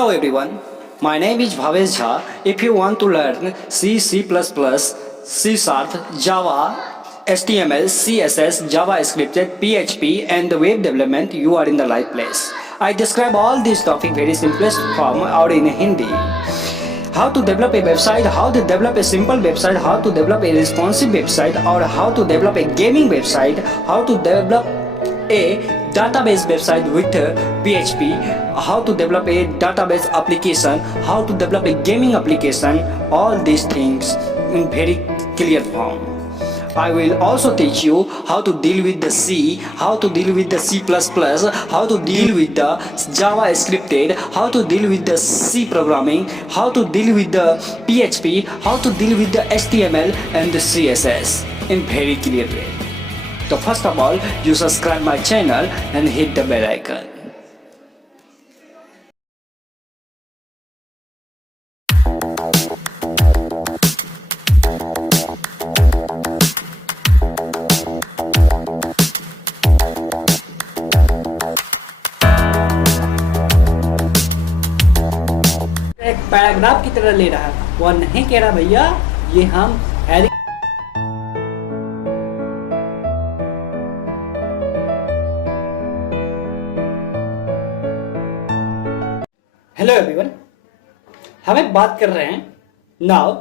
Hello everyone, my name is Bhavesh Jha. If you want to learn C, C++, C Sharp, Java, HTML, CSS, JavaScript, PHP and web development, you are in the right place. I describe all these topics very simplest form or in Hindi. How to develop a website, how to develop a simple website, how to develop a responsive website or how to develop a gaming website, how to develop a database website with PHP, how to develop a database application, how to develop a gaming application, all these things in very clear form. I will also teach you how to deal with the C, how to deal with the C++, how to deal with the JavaScript, how to deal with the C programming, how to deal with the PHP, how to deal with the HTML and the CSS in very clear way. So first of all, you subscribe my channel and hit the bell icon. एक paragraph की तरह ले रहा है, वह नहीं कह रहा भैया ये हम हेलो एवरीवन, हमें बात कर रहे हैं now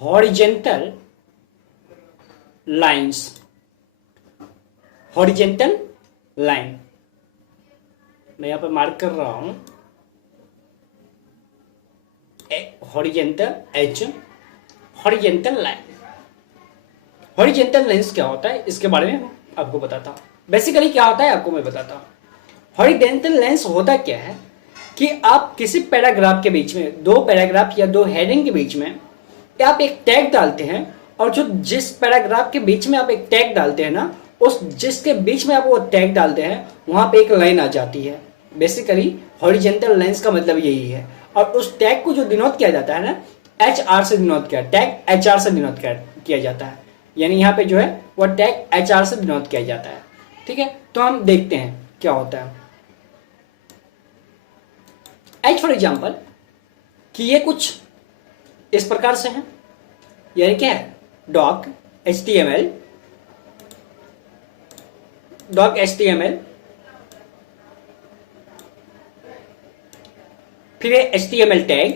horizontal lines. Horizontal line मैं यहां पर मार्क कर रहा हूं, horizontal H, horizontal line. Horizontal lines क्या होता है इसके बारे में आपको बताता हूं। बेसिकली क्या होता है आपको मैं बताता हूं। हॉरिजेंटल लाइंस होता क्या है कि आप किसी पैराग्राफ के बीच में, दो पैराग्राफ या दो हेडिंग के बीच में आप एक टैग डालते हैं, और जो जिस पैराग्राफ के बीच में आप एक टैग डालते हैं ना, उस जिसके बीच में आप वो टैग डालते हैं वहां पे एक लाइन आ जाती है। बेसिकली हॉरिजेंटल लाइंस का मतलब यही है। और उस टैग को जो डिनोट किया जाता है ना, HR से डिनोट किया, टैग HR से डिनोट किया जाता है। यानी यहाँ पे जो है वो टैग HR से डिनोट किया जाता है। ठीक है, तो हम देखते हैं क्या होता है। एच फॉर एग्जाम्पल कि ये कुछ इस प्रकार से है, यानी क्या है, डॉक HTML, डॉक HTML, फिर है HTML टैग,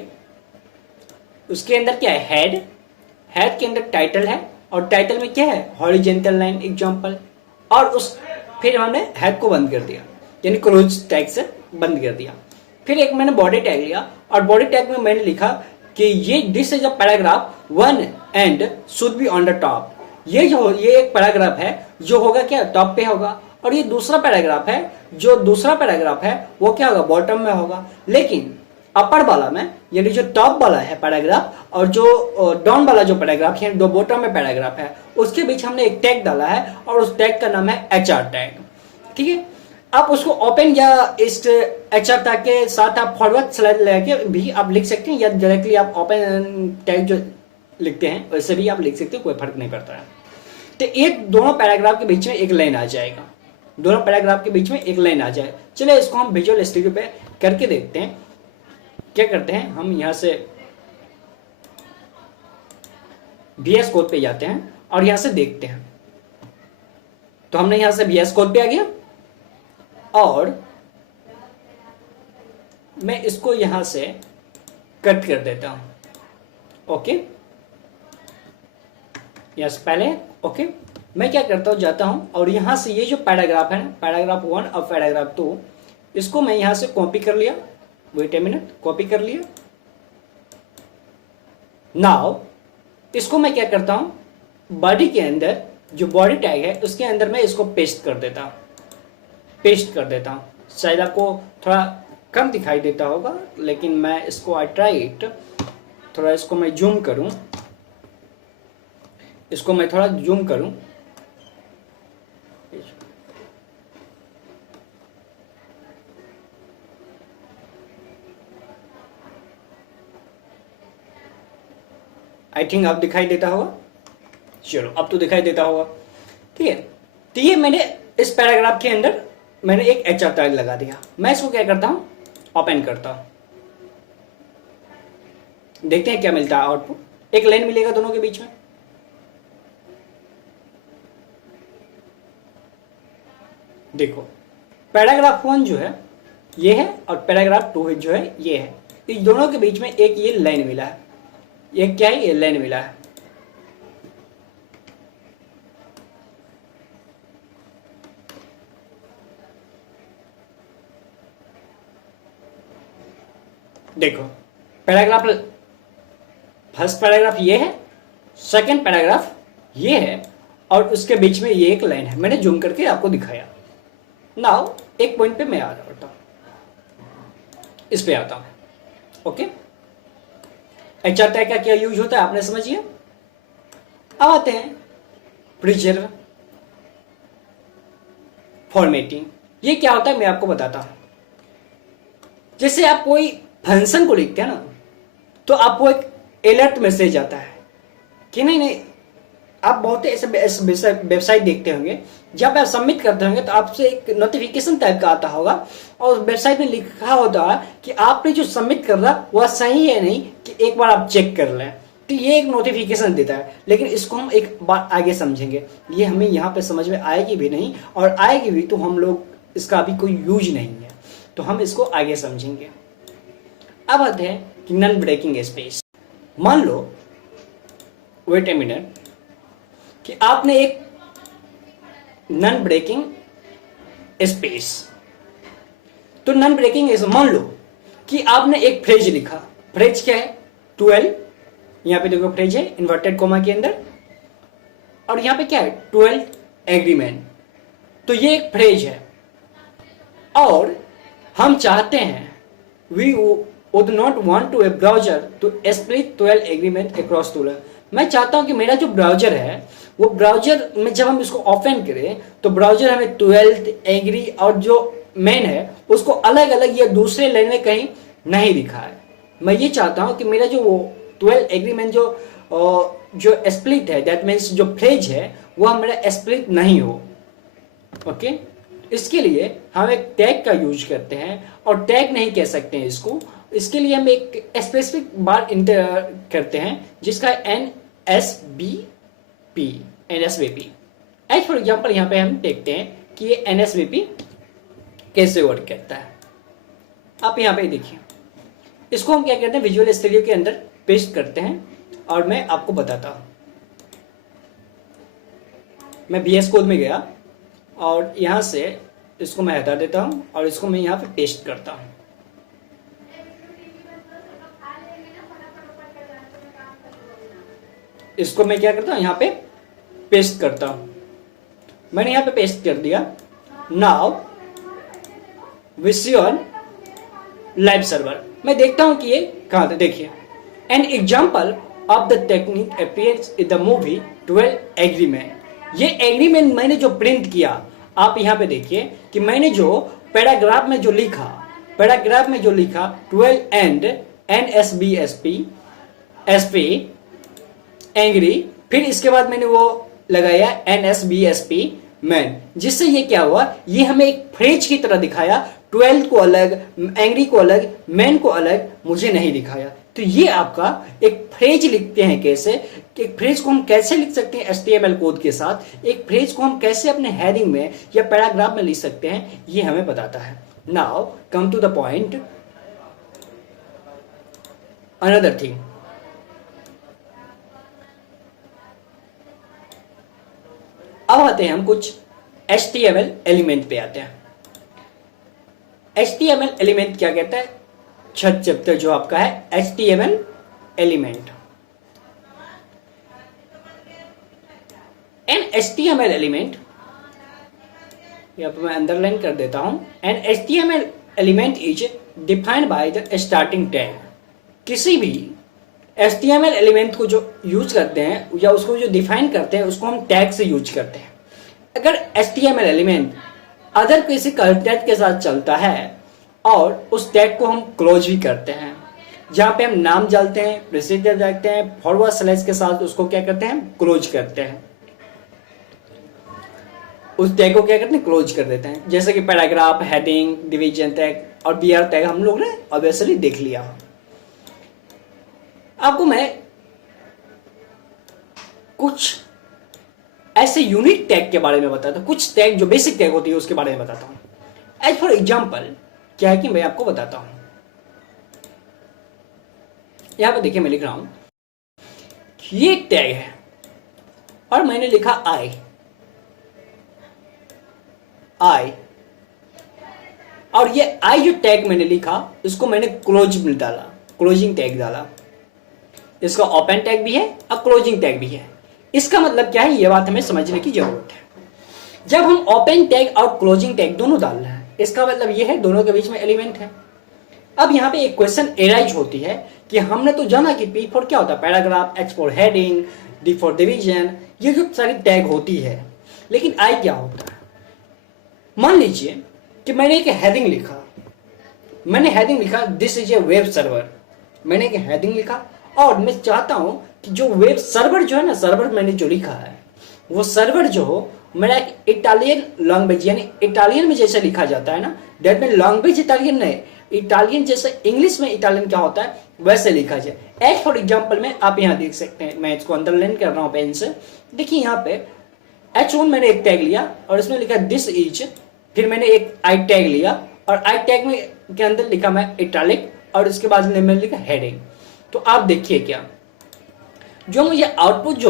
उसके अंदर क्या है, हेड, हेड के अंदर टाइटल है, और टाइटल में क्या है, हॉरिजेंटल लाइन एग्जाम्पल, और उस फिर हमने हेड को बंद कर दिया, यानी क्लोज टैग से बंद कर दिया। फिर एक मैंने बॉडी टैग लिया, और बॉडी टैग में मैंने लिखा कि ये this is a paragraph one and should be on the top. ये एक पैराग्राफ है जो होगा क्या, टॉप पे होगा, और ये दूसरा पैराग्राफ है जो दूसरा पैराग्राफ है वो क्या होगा, बॉटम में होगा। लेकिन अपर वाला में, यानी जो टॉप वाला है पैराग्राफ और जो डाउन वाला जो पैराग्राफ है, दो बॉटम में पैराग्राफ है, उसके बीच हमने एक टैग डाला है, और उस टैग का नाम है HR टैग। ठीक है, आप उसको ओपन या इस HR टैग के साथ आप फॉरवर्ड स्लैश लेके भी आप लिख सकते हैं, या डायरेक्टली आप ओपन टैग जो लिखते हैं वैसे भी आप लिख सकते हैं, कोई फर्क नहीं पड़ता है। तो एक दोनों पैराग्राफ के बीच में एक लाइन आ जाएगा, दोनों पैराग्राफ के बीच में एक लाइन आ जाए। चलिए इसको हम विजुअल स्टूडियो पे करके देखते हैं। क्या करते हैं, हम यहां से VS कोड पे जाते हैं और यहां से देखते हैं। तो हमने यहां से VS कोड पे आ गया, और मैं इसको यहां से कट कर देता हूं। ओके, यस पहले ओके, मैं क्या करता हूं, जाता हूं और यहां से ये जो पैराग्राफ है, पैराग्राफ 1 और पैराग्राफ 2, इसको मैं यहां से कॉपी कर लिया। वेट ए मिनट, कॉपी कर लिया। नाउ इसको मैं क्या करता हूं, बॉडी के अंदर जो बॉडी टैग है उसके अंदर मैं इसको पेस्ट कर देता हूं, पेस्ट कर देता हूं। शायद आपको थोड़ा कम दिखाई देता होगा, लेकिन मैं इसको आई ट्राई इट, थोड़ा इसको मैं जूम करूं, इसको मैं थोड़ा जूम करूं। आई थिंक अब दिखाई देता होगा, चलो अब तो दिखाई देता होगा। ठीक है, तो ये मैंने इस पैराग्राफ के अंदर मैंने एक HR टैग लगा दिया। मैं इसको क्या करता हूं, ओपन करता हूं, देखते हैं क्या मिलता है आउटपुट। एक लाइन मिलेगा दोनों के बीच में। देखो पैराग्राफ 1 जो है ये है और पैराग्राफ 2 जो है ये है। इस दोनों के बीच में एक ये लाइन मिला है। ये क्या है? ये लाइन मिला है। देखो पैराग्राफ, फर्स्ट पैराग्राफ ये है, सेकंड पैराग्राफ ये है और उसके बीच में ये एक लाइन है। मैंने जूम करके आपको दिखाया। नाउ एक पॉइंट पे मैं आ जाता हूं, इस पे आता हूं। ओके, एचआर टैग का क्या यूज होता है आपने समझिए। अब आते हैं प्रिजर्व फॉर्मेटिंग। ये क्या होता है मैं आपको बताता हूं। जैसे आप कोई फंक्शन को लिखते हैं ना, तो आपको एक अलर्ट मैसेज आता है कि नहीं, आप बहुत ऐसे वेबसाइट देखते होंगे जब आप सबमिट करते होंगे तो आपसे एक नोटिफिकेशन टाइप का आता होगा और वेबसाइट में लिखा होता है कि आपने जो सबमिट कर रहा वह सही है नहीं, कि एक बार आप चेक कर लें। तो ये एक नोटिफिकेशन देता है, लेकिन इसको हम एक बार आगे समझेंगे। ये हमें यहाँ पे समझ में आएगी भी नहीं, और आएगी भी तो हम लोग इसका अभी कोई यूज नहीं है, तो हम इसको आगे समझेंगे। अब आते हैं कि नॉन ब्रेकिंग स्पेस। मान लो, वेट ए मिनट, कि आपने एक नॉन ब्रेकिंग स्पेस, तो नॉन ब्रेकिंग मान लो कि आपने एक फ्रेज लिखा। फ्रेज क्या है? 12, यहां पे देखो फ्रेज है इन्वर्टेड कोमा के अंदर, और यहां पे क्या है? 12 एग्रीमेंट। तो ये एक फ्रेज है और हम चाहते हैं we would not want to a browser to split 12 agreement across 12। मैं चाहता हूं कि मेरा जो ब्राउजर है वो ब्राउजर में जब हम इसको ओपन करें तो ब्राउजर हमें 12 एग्री और जो मेन है उसको अलग अलग या दूसरे लाइन में कहीं नहीं दिखाए। मैं ये चाहता हूं कि मेरा जो वो 12 एग्रीमेंट जो स्प्लिट है, दैट मीन्स जो फ्रेज है वह मेरा स्प्लिट नहीं हो। ओके, इसके लिए हम एक टैग का यूज करते हैं, और टैग नहीं कह सकते हैं इसको। इसके लिए हम एक स्पेसिफिक बार इंटर करते हैं जिसका NSBP। एज फॉर एग्जाम्पल यहाँ पे हम देखते हैं कि ये NSBP कैसे वर्क करता है। आप यहाँ पे देखिए, इसको हम क्या करते हैं, विजुअल स्टूडियो के अंदर पेस्ट करते हैं और मैं आपको बताता हूँ। मैं VS कोड में गया और यहाँ से इसको मैं हटा देता हूँ और इसको मैं यहाँ पे पेस्ट करता हूँ। इसको मैं क्या करता हूँ, यहाँ पे पेस्ट करता हूँ। मैंने यहाँ पे पेस्ट कर दिया। नाउ विजुअल लाइव सर्वर, मैं देखता हूँ कि ये कहाँ था। देखिए, an example of the technique appears in the movie 12 agreement. ये एग्रीमेंट मैंने जो प्रिंट किया, आप यहाँ पे देखिए कि मैंने जो पैराग्राफ में जो लिखा 12 एंड NSBSP SP एंग्री, फिर इसके बाद मैंने वो लगाया NSBSP मैन, जिससे ये क्या हुआ, ये हमें एक फ्रेज की तरह दिखाया। 12 को अलग, एंग्री को अलग, मैन को अलग मुझे नहीं दिखाया। तो ये आपका एक फ्रेज लिखते हैं कैसे, एक फ्रेज को हम कैसे लिख सकते हैं HTML कोड के साथ, एक फ्रेज को हम कैसे अपने हेडिंग में या पैराग्राफ में लिख सकते हैं, ये हमें बताता है। Now come to the point, another thing. अब आते हैं हम कुछ HTML एलिमेंट पे आते हैं। HTML एलिमेंट क्या कहता है? छठ चैप्टर जो आपका है HTML element. An HTML element, यहाँ पे मैं अंडरलाइन कर देता हूं। An HTML element is defined by the starting tag. किसी भी HTML एलिमेंट को जो यूज करते हैं या उसको जो डिफाइन करते हैं उसको हम टैग से यूज करते हैं। अगर HTML एलिमेंट अदर किसी कंटेंट के साथ चलता है और उस टैग को हम क्लोज भी करते हैं, जहां पे हम नाम डालते हैं, प्रेसिडेंट डालते हैं, फॉरवर्ड स्लैश के साथ उसको क्या करते हैं, क्लोज करते हैं। उस टैग को क्या करते हैं, क्लोज कर देते हैं। जैसे कि पैराग्राफ, हेडिंग, डिवीजन टैग, और br टैग हम लोग ने ऑब्वियसली देख लिया। आपको मैं कुछ ऐसे यूनिक टैग के बारे में बताता हूं, कुछ टैग जो बेसिक टैग होती है उसके बारे में बताता हूं। एज फॉर एग्जाम्पल क्या है कि मैं आपको बताता हूं। यहां पर देखिए मैं लिख रहा हूं, ये टैग है और मैंने लिखा आई, और ये आई जो टैग मैंने लिखा इसको मैंने क्लोज में डाला, क्लोजिंग टैग डाला। इसका ओपन टैग भी है और क्लोजिंग टैग भी है। इसका मतलब क्या है, ये बात हमें समझने की जरूरत है। जब हम ओपन टैग और क्लोजिंग टैग दोनों डाल रहे हैं, इसका मतलब ये है दोनों के बीच में एलिमेंट है। अब यहाँ पे एक क्वेश्चन एराइज होती है कि हमने तो जाना कि पी फॉर क्या होता है, paragraph, H for heading, D for division, ये जो सारी टैग होती है, लेकिन आई क्या होता है। मान लीजिए कि मैंने एक हेडिंग लिखा, this is a web server. मैंने एक हेडिंग लिखा और मैं चाहता हूं कि जो वेब सर्वर जो है ना, सर्वर मैंने जो लिखा है वो सर्वर जो हो मेरा एक इटालियन लैंग्वेज, यानी इटालियन में जैसे लिखा जाता है ना, डेट में लैंग्वेज इटालियन नहीं, इटालियन जैसे इंग्लिश में इटालियन क्या होता है वैसे लिखा जाए। एज फॉर एग्जाम्पल में आप यहाँ देख सकते हैं, मैं इसको अंडरलाइन कर रहा हूँ पेन से। देखिए यहाँ पे H1 मैंने एक टैग लिया और इसमें लिखा दिस इज, फिर मैंने एक आई टैग लिया और आई टैग में के अंदर लिखा मैं इटालिक और इसके बाद मैंने लिखा हेडिंग। तो आप देखिए क्या जो मुझे आउटपुट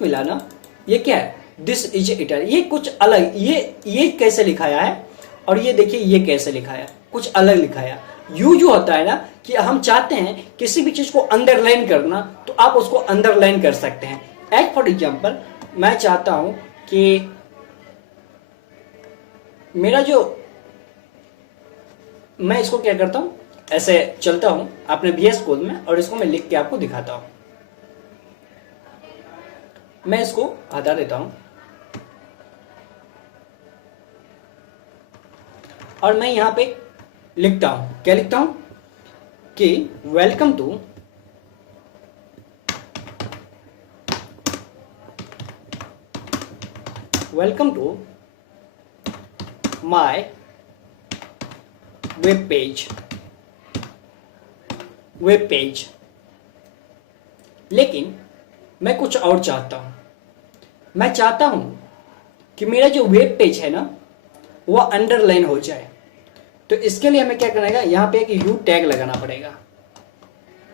मिला ना, ये क्या है, दिस इज इटालिक। ये कुछ अलग, ये कैसे लिखाया है और ये देखिए ये कैसे लिखाया, कुछ अलग लिखाया। यू जो होता है ना कि हम चाहते हैं किसी भी चीज को अंडरलाइन करना, तो आप उसको अंडरलाइन कर सकते हैं। एज फॉर एग्जाम्पल मैं चाहता हूं कि मेरा जो, मैं इसको क्या करता हूं, ऐसे चलता हूं अपने VS कोड में और इसको मैं लिख के आपको दिखाता हूं। मैं इसको हटा देता हूं और मैं यहां पे लिखता हूं, क्या लिखता हूं कि welcome to my web page. लेकिन मैं कुछ और चाहता हूं, मैं चाहता हूं कि मेरा जो वेब पेज है ना वो अंडरलाइन हो जाए। तो इसके लिए हमें क्या करना है, यहां पे एक यू टैग लगाना पड़ेगा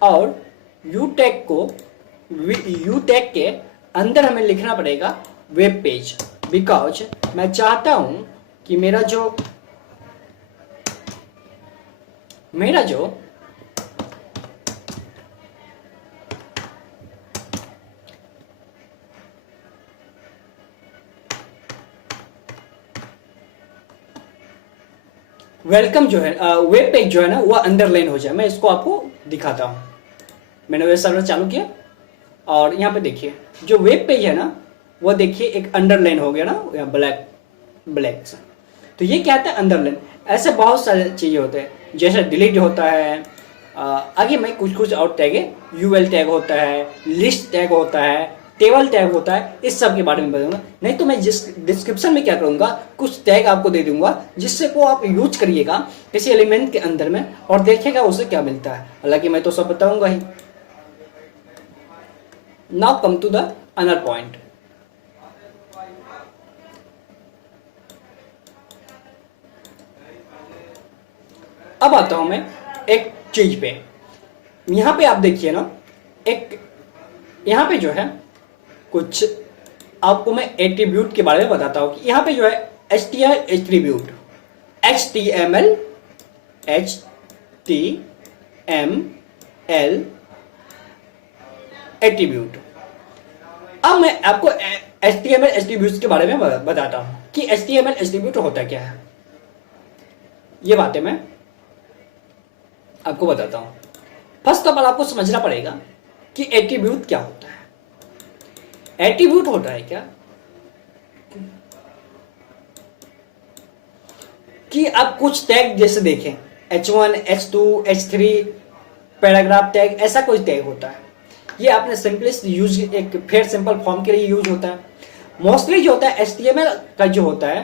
और यू टैग के अंदर हमें लिखना पड़ेगा वेब पेज, बिकॉज मैं चाहता हूं कि मेरा जो वेलकम जो है वेब पेज जो है ना वो अंडरलाइन हो जाए। मैं इसको आपको दिखाता हूं। मैंने वेब सर्वर चालू किया और यहाँ पे देखिए जो वेब पेज है ना वो देखिए एक अंडरलाइन हो गया ना, या ब्लैक से। तो ये क्या आता है, अंडरलाइन। ऐसे बहुत सारे चीजें होते हैं, जैसे डिलीट होता है। आगे मैं कुछ और टैग है, यूएल टैग होता है, लिस्ट टैग होता है, टेबल टैग होता है, इस सब के बारे में बताऊंगा। नहीं तो मैं डिस्क्रिप्शन में क्या करूंगा, कुछ टैग आपको दे दूंगा जिससे को आप यूज करिएगा किसी एलिमेंट के अंदर में और देखिएगा उसे क्या मिलता है। हालांकि मैं तो सब बताऊंगा ही। Now come to the another point. अब आता हूं मैं एक चीज पे। यहां पे आप देखिए ना, एक यहां पे जो है कुछ आपको मैं एट्रीब्यूट के बारे में बताता हूं कि यहां पे जो है HTML एट्रीब्यूट, HTML एट्रीब्यूट। अब मैं आपको HTML एट्रीब्यूट के बारे में बताता हूं कि HTML एट्रीब्यूट होता क्या है। ये बातें मैं आपको बताता हूं। फर्स्ट ऑफ ऑल आपको समझना पड़ेगा कि एट्रीब्यूट क्या होता है। एट्रीब्यूट होता है क्या कि आप कुछ टैग जैसे देखें H1, H2, H3, paragraph tag, ऐसा कोई टैग होता है। ये आपने सिंपलेस्ट यूज एक फेयर सिंपल फॉर्म के लिए यूज होता है। मोस्टली जो होता है HTML का जो होता है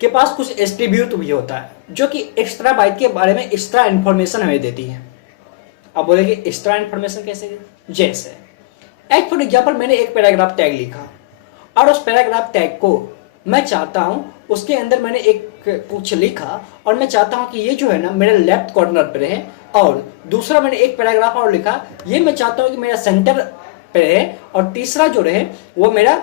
के पास कुछ एट्रीब्यूट भी होता है जो कि एक्स्ट्रा बाइट के बारे में एक्स्ट्रा इंफॉर्मेशन हमें देती है। अब बोलेंगे एक्स्ट्रा इंफॉर्मेशन कैसे? जैसे एज फॉर एग्जाम्पल मैंने एक पैराग्राफ टैग लिखा और उस पैराग्राफ टैग को मैं चाहता हूं उसके अंदर मैंने एक कुछ लिखा और मैं चाहता हूं कि ये जो है ना मेरे लेफ्ट कॉर्नर पे रहे, और दूसरा मैंने एक पैराग्राफ और लिखा, ये मैं चाहता हूं कि मेरा सेंटर पे रहे, और तीसरा जो रहे वो मेरा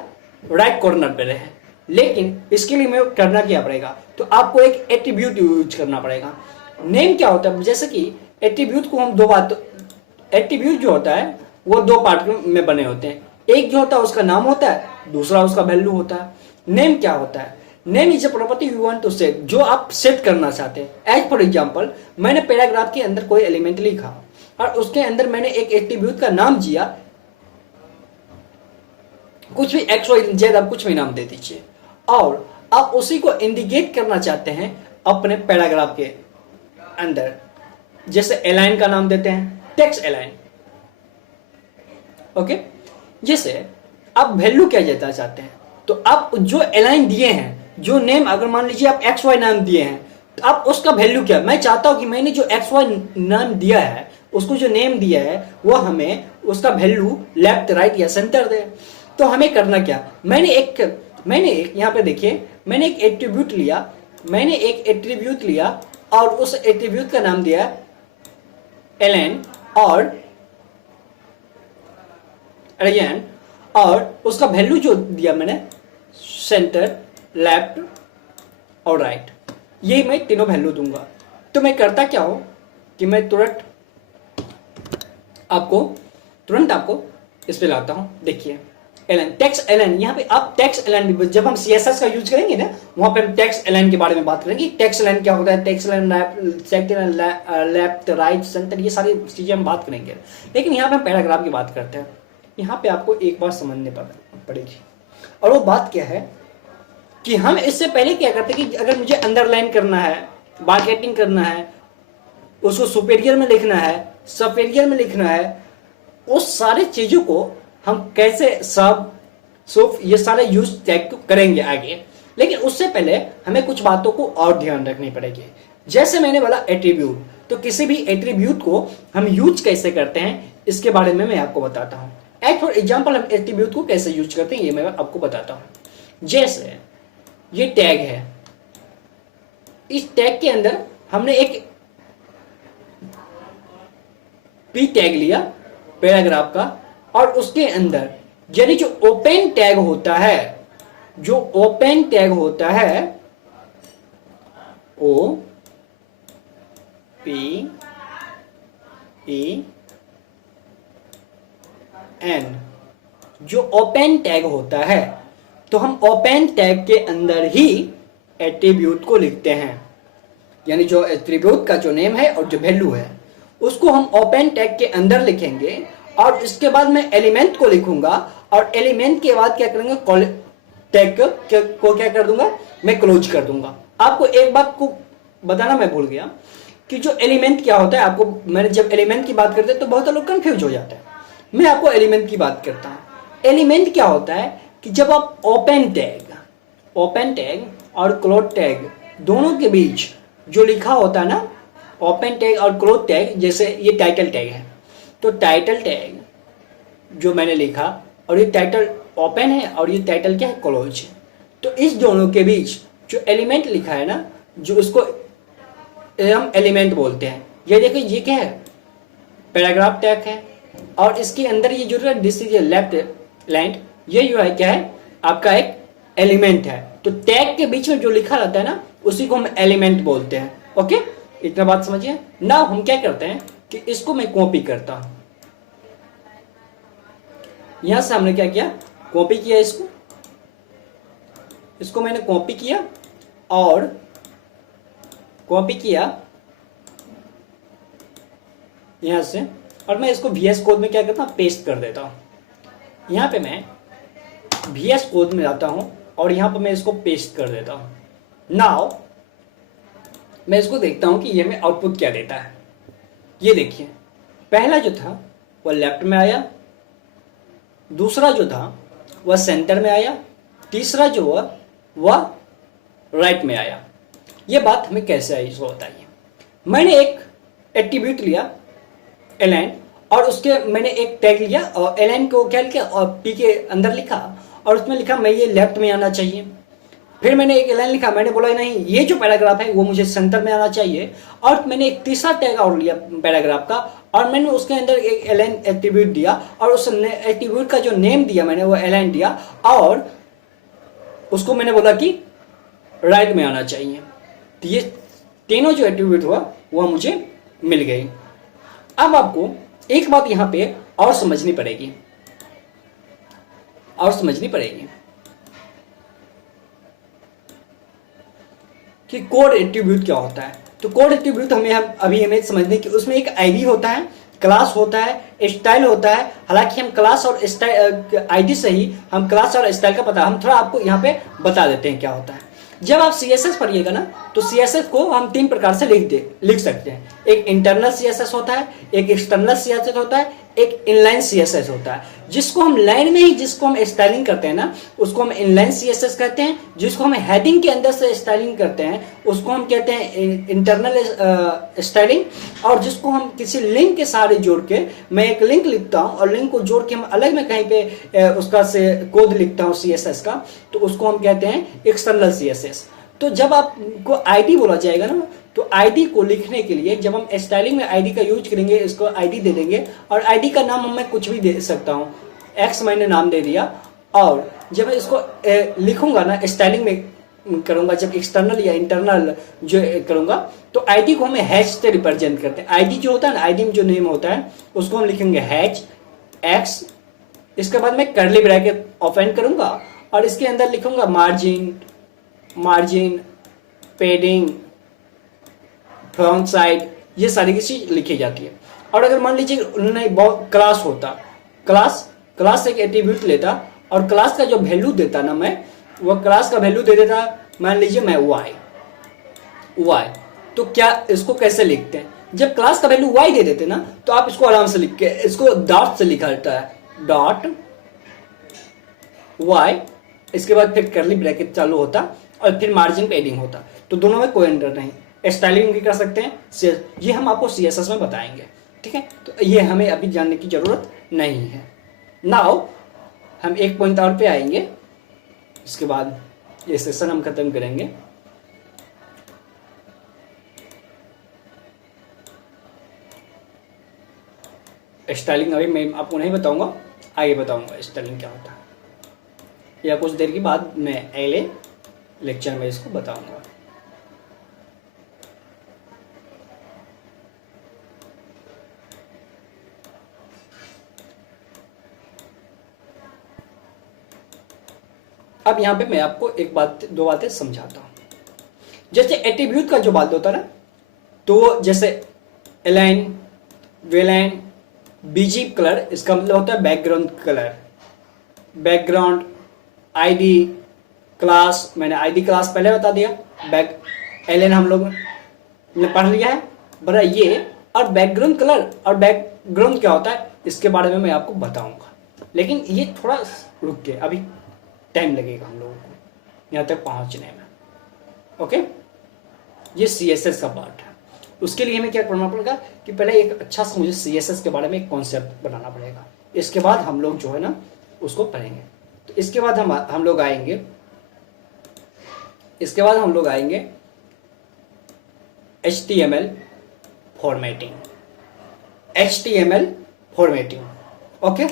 राइट कॉर्नर पे रहे। लेकिन इसके लिए मैं करना क्या पड़ेगा? तो आपको एक एट्रीब्यूट यूज करना पड़ेगा। नेम क्या होता है? जैसे कि एट्रीब्यूट को हम दो बात, एट्रीब्यूट जो होता है वो दो पार्ट में बने होते हैं। एक जो होता है उसका नाम होता है, दूसरा उसका वैल्यू होता है। नेम क्या होता है? Name is a property you want to set, जो आप सेट करना चाहते हैं। एज फॉर एग्जांपल मैंने पैराग्राफ के अंदर कोई एलिमेंट लिखा और उसके अंदर मैंने एक एट्रीब्यूट का नाम दिया, कुछ भी एक्स वाई जेड, आप कुछ भी नाम दे दीजिए, और आप उसी को इंडिकेट करना चाहते हैं अपने पैराग्राफ के अंदर। जैसे एलाइन का नाम देते हैं टेक्स्ट एलाइन, ओके। जैसे आप वैल्यू क्या देना चाहते हैं, तो आप जो एलाइन दिए हैं, जो नेम अगर मान लीजिए आप एक्स वाई नाम दिए हैं, तो आप उसका वैल्यू क्या? मैं चाहता हूं कि मैंने जो एक्स वाई नाम दिया है, उसको जो नेम दिया है, वो हमें उसका वैल्यू लेफ्ट राइट या सेंटर दे। तो हमें करना क्या? मैंने एक यहां पे देखिए, मैंने एक एट्रीब्यूट लिया और उस एट्रीब्यूट का नाम दिया एलन और उसका वैल्यू जो दिया मैंने सेंटर, लेफ्ट और राइट, ये मैं तीनों वैल्यू दूंगा। तो मैं करता क्या हूं कि मैं तुरंत आपको इस पे लाता हूं। देखिए एलन, टेक्स्ट एलन, यहाँ पे आप टेक्स्ट एलन भी, जब हम सीएसएस का यूज करेंगे ना, वहां पे हम टेक्स्ट एलन के बारे में बात करेंगे। टेक्स्ट एलन क्या होता है, text align left right centre, ये सारी चीजें हम बात करेंगे। लेकिन यहाँ पे हम पैराग्राफ की बात करते हैं। यहाँ पे आपको एक बात समझनी पड़ेगी, और वो बात क्या है कि हम इससे पहले क्या करते हैं कि अगर मुझे अंडरलाइन करना है, मार्केटिंग करना है, उसको सुपेरियर में लिखना है, सपेरियर में लिखना है, उस सारी चीजों को हम कैसे सब ये सारे यूज टैग करेंगे आगे। लेकिन उससे पहले हमें कुछ बातों को और ध्यान रखनी पड़ेगी। जैसे मैंने बोला एट्रीब्यूट, तो किसी भी एट्रीब्यूट को हम यूज कैसे करते हैं इसके बारे में मैं आपको बताता हूं। एज फॉर एग्जाम्पल हम एट्रीब्यूट को कैसे यूज करते हैं ये मैं आपको बताता हूं। जैसे ये टैग है, इस टैग के अंदर हमने एक पी टैग लिया पैराग्राफ का, और उसके अंदर यानी जो ओपन टैग होता है, ओ पी ई एन, जो ओपन टैग होता है, तो हम ओपन टैग के अंदर ही एट्रीब्यूट को लिखते हैं। यानी जो एट्रीब्यूट का जो नेम है और जो वैल्यू है उसको हम ओपन टैग के अंदर लिखेंगे, और इसके बाद मैं एलिमेंट को लिखूंगा, और एलिमेंट के बाद क्या करेंगे, टैग को क्या कर दूंगा, मैं क्लोज कर दूंगा। आपको एक बात को बताना मैं भूल गया कि जो एलिमेंट क्या होता है, आपको मैंने जब एलिमेंट की बात करते हैं तो बहुत लोग कंफ्यूज हो जाते हैं। मैं आपको एलिमेंट की बात करता हूं। एलिमेंट क्या होता है कि जब आप ओपन टैग और क्लोज टैग दोनों के बीच जो लिखा होता है ना, ओपन टैग और क्लोज टैग, जैसे ये टाइटल टैग है, तो टाइटल टैग जो मैंने लिखा, और ये टाइटल ओपन है और ये टाइटल क्या है, क्लोज है, तो इस दोनों के बीच जो एलिमेंट लिखा है ना, जो उसको हम एलिमेंट बोलते हैं। ये देखिए ये क्या है, पैराग्राफ टैग है, और इसके अंदर ये जो है दिस इज लेफ्ट लाइन, ये जो है क्या है, आपका एक एलिमेंट है। तो टैग के बीच में जो लिखा रहता है ना, उसी को हम एलिमेंट बोलते हैं। ओके, इतना बात समझिए। नाउ हम क्या करते हैं कि इसको मैं कॉपी करता हूं। यहां से हमने क्या किया, कॉपी किया, इसको मैंने कॉपी किया यहां से, और मैं इसको VS कोड में क्या करता हूं, पेस्ट कर देता हूं। यहां पे मैं VS कोड में जाता हूं और यहां पे मैं इसको पेस्ट कर देता हूं। नाउ मैं इसको देखता हूं कि ये हमें आउटपुट क्या देता है। ये देखिए, पहला जो था वह लेफ्ट में आया, दूसरा जो था वह सेंटर में आया, तीसरा जो हुआ वह राइट में आया। ये बात हमें कैसे आई इसको बताइए। मैंने एक एट्रीब्यूट लिया एलाइन, और उसके मैंने एक टैग लिया और एलाइन को क्या लिखा और पी के अंदर लिखा और उसमें लिखा मैं ये लेफ्ट में आना चाहिए। फिर मैंने एक एलाइन लिखा, मैंने बोला नहीं ये जो पैराग्राफ है वो मुझे सेंटर में आना चाहिए। और मैंने एक तीसरा टैग और लिया पैराग्राफ का, और मैंने उसके अंदर एक एलाइन एट्रीब्यूट दिया और उस एट्रीब्यूट का जो नेम दिया मैंने वो एलाइन दिया, और उसको मैंने बोला कि राइट में आना चाहिए। तो ये तीनों जो एट्रीब्यूट हुआ वह मुझे मिल गई। अब आपको एक बात यहां पे और समझनी पड़ेगी कि कोड एट्रीब्यूट क्या होता है। तो कोड एट्रीब्यूट हमें समझने की, उसमें एक आईडी होता है, क्लास होता है, स्टाइल होता है। हालांकि हम क्लास और स्टाइल आईडी से ही हम क्लास और स्टाइल का पता हम थोड़ा आपको यहाँ पे बता देते हैं क्या होता है। जब आप CSS पढ़िएगा ना तो CSS को हम 3 प्रकार से लिख सकते हैं। एक इंटरनल CSS होता है, एक एक्सटर्नल CSS होता है, एक इनलाइन CSS होता है। जिसको हम लाइन में ही जिसको हम स्टाइलिंग करते हैं ना उसको हम इनलाइन CSS कहते हैं। जिसको हम हेडिंग के अंदर से स्टाइलिंग करते हैं उसको हम कहते हैं इंटरनल स्टाइलिंग। और जिसको हम किसी लिंक के सहारे जोड़ के, मैं एक लिंक लिखता हूं और लिंक को जोड़ के हम अलग में कहीं पे उसका से कोड लिखता हूं CSS का, तो उसको हम कहते हैं एक्सटर्नल CSS। तो जब आपको आईडी बोला जाएगा ना तो आईडी को लिखने के लिए जब हम स्टाइलिंग में आईडी का यूज करेंगे, इसको आईडी दे देंगे और आईडी का नाम मैं कुछ भी दे सकता हूं। एक्स मैंने नाम दे दिया, और जब मैं इसको लिखूंगा ना स्टाइलिंग में करूंगा, जब एक्सटर्नल या इंटरनल जो करूंगा तो आईडी को हमें हैश से रिप्रेजेंट करते हैं। आईडी जो होता है ना, आईडी में जो नेम होता है उसको हम लिखेंगे हैश एक्स। इसके बाद मैं कर्ली ब्रैकेट ओपन करूंगा और इसके अंदर लिखूंगा मार्जिन, पेडिंग, फ्रंट साइड, ये सारी की चीज लिखी जाती है। और अगर मान लीजिए उन्होंने क्लास होता, क्लास एक एट्रीब्यूट लेता और क्लास का जो वैल्यू देता ना, मैं वो क्लास का वैल्यू दे देता, मान लीजिए मैं y। तो क्या इसको कैसे लिखते हैं? जब क्लास का वैल्यू y दे देते ना तो आप इसको आराम से लिख के, इसको डॉट से लिखा जाता है, डॉट y। इसके बाद फिर कर्ली ब्रैकेट चालू होता और फिर मार्जिन पेडिंग होता। तो दोनों में कोई अंतर नहीं, स्टाइलिंग भी कर सकते हैं। ये हम आपको CSS में बताएंगे, ठीक है। तो ये हमें अभी जानने की जरूरत नहीं है। नाउ हम एक पॉइंट और पे आएंगे, इसके बाद ये सेशन हम खत्म करेंगे। स्टाइलिंग अभी मैं आपको नहीं बताऊंगा, आगे बताऊंगा स्टाइलिंग क्या होता है, या कुछ देर के बाद मैं अगले लेक्चर में इसको बताऊंगा। अब यहां पे मैं आपको दो बातें समझाता हूं। जैसे एट्रीब्यूट का जो बात होता है ना, तो जैसे एलाइन, वेलाइन, बीजी कलर, इसका मतलब होता है background colour, background, ID, class, मैंने आईडी क्लास पहले बता दिया, एलाइन हम लोग ने पढ़ लिया है बड़ा ये। और बैकग्राउंड कलर और बैकग्राउंड क्या होता है इसके बारे में मैं आपको बताऊंगा, लेकिन ये थोड़ा रुक के, अभी टाइम लगेगा हम लोगों को यहाँ तक पहुँचने में। ओके, ये CSS का पार्ट है। उसके लिए हमें क्या करना पड़ेगा कि पहले एक अच्छा सा मुझे CSS के बारे में एक कॉन्सेप्ट बनाना पड़ेगा, इसके बाद हम लोग जो है ना उसको पढ़ेंगे। तो इसके बाद हम लोग आएंगे, HTML फॉर्मेटिंग, ओके।